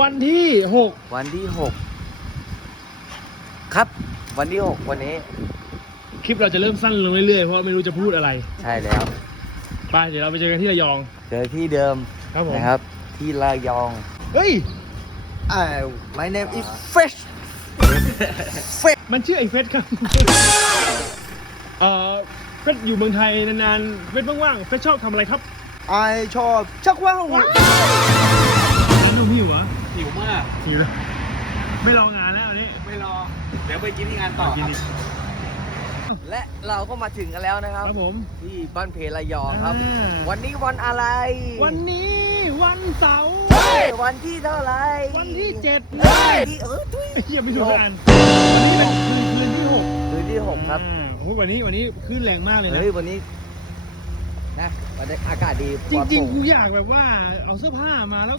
วันที่หกวันที่หกครับ วันที่หกวันนี้ คลิปเราจะเริ่มสั้นลงเรื่อยๆ เพราะไม่รู้จะพูดอะไร ใช่แล้วไปเดี๋ยวเราไปเจอกันที่ระยอง เจอที่เดิม ครับผม นะครับ ที่ระยอง เฮ้ยไอ้ my name is fresh fresh มันชื่อไอ้เฟสครับ เอ่อ เฟสอยู่เมืองไทยนานๆเฟสว่างๆ เฟสชอบทำอะไรครับไอชอบชักว่างไม่รองานแล้วนี่ไม่รอเดี๋ยวไปกินที่งานต่อครับและเราก็มาถึงกันแล้วนะครับที่บ้านเพลยองครับ วันนี้วันอะไร วันนี้วันเสาร์วันที่เท่าไรวันที่เจ็ดเอ้ยเออทุยเฮียไม่ถูกกันีครับโอ้วันนี้วันนี้ขึ้นแรงมากเลยนะวันนี้นะอากาศดี จริงๆกูอยากแบบว่า เอาเสื้อผ้ามาแล้ว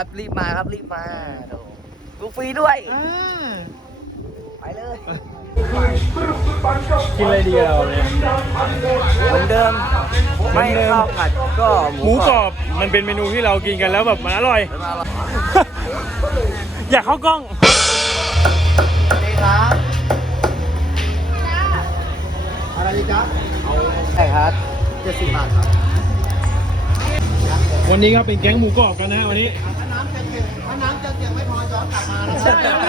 ับรีบมา ครับ รีบมาดูฟรีด้วย ไปเลย กินอะไรดีเราเนี่ยเหมือนเดิม ไม่เดิมผัดก็หมูกรอบ มันเป็นเมนูที่เรากินกันแล้วแบบมันอร่อย อยากเข้ากล้องดีครับ อะไรจ๊ะใช่ครับเจ็ดสิบบาทครับวันนี้ก็เป็นแก๊งหมูกรอบกันนะวันนี้ ถ้าน้ำจะเจียงถ้าน้ำจะเจียงไม่พอย้อนกลับมาใช่ไห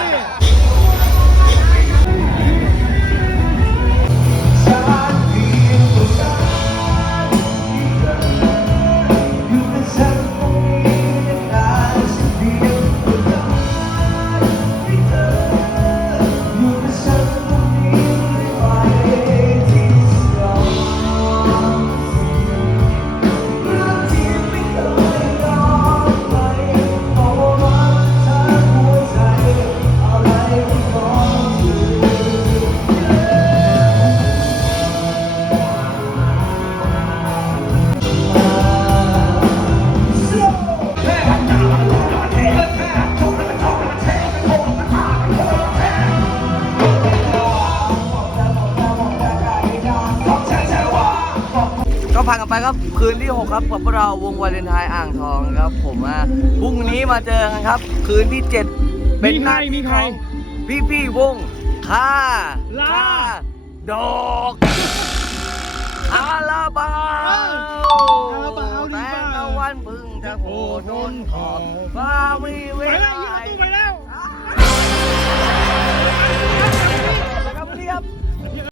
ม็ผ่ากันไปครับ คืนที่ 6 ครับกับเราวงวาเลนไทน์อ่างทองครับ ผมอ่ะ พรุ่งนี้มาเจอกันครับ คืนที่ 7 เป็นหน้าที่ของพี่พี่วงค่าลาดอกอาลาบาอาลาบาวันพึ่งจะโผล่นขอบฟ้าวมเว้